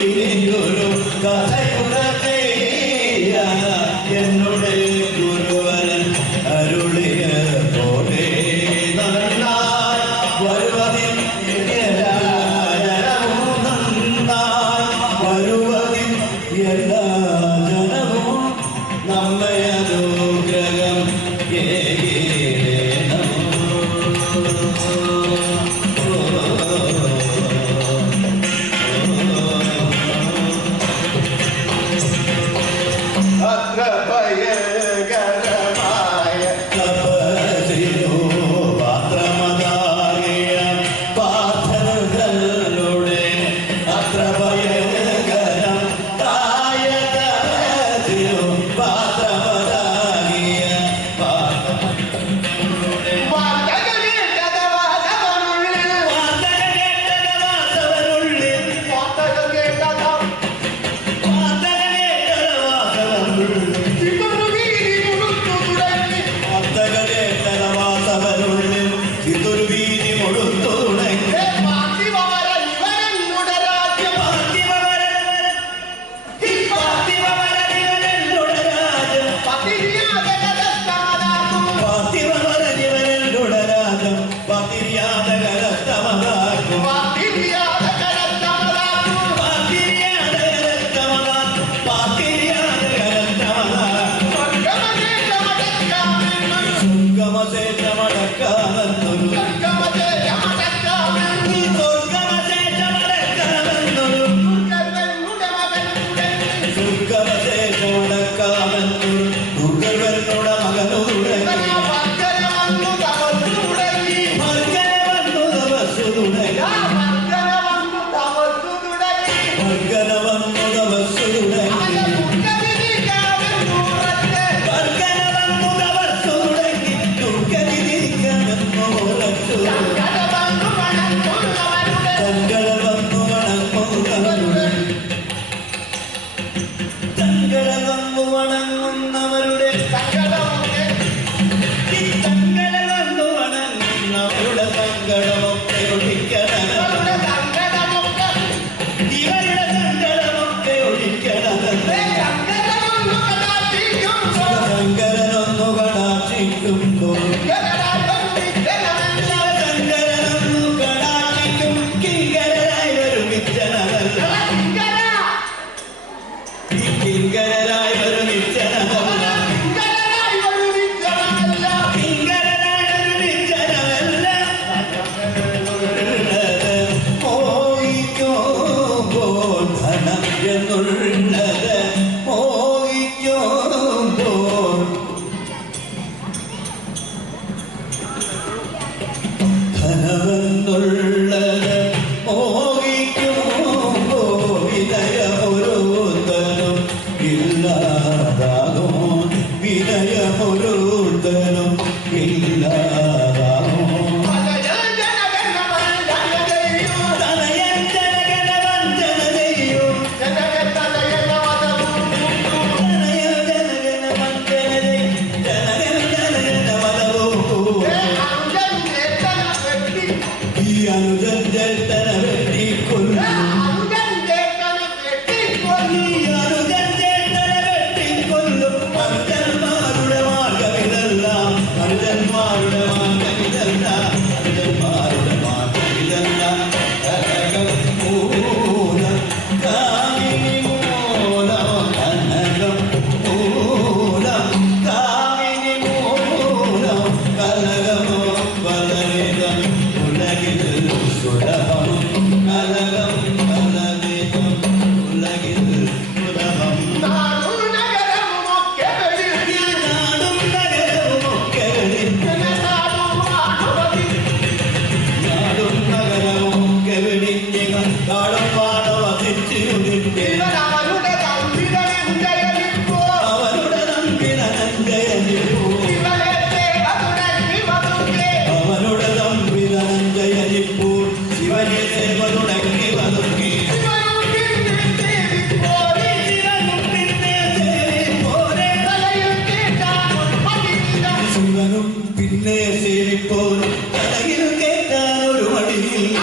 Guru, Guru, Guru, तुमको Get it. 사랑은 널 പിന്നെ സേവിപ്പോൾ കടയിൽ കേട്ടാൻ ഒരു മടിയില്ല.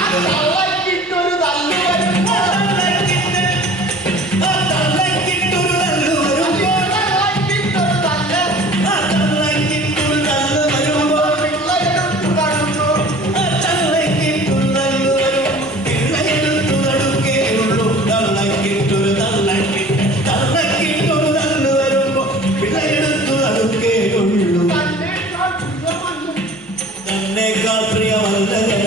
എന്നെക്കാൾ പ്രിയമല്ല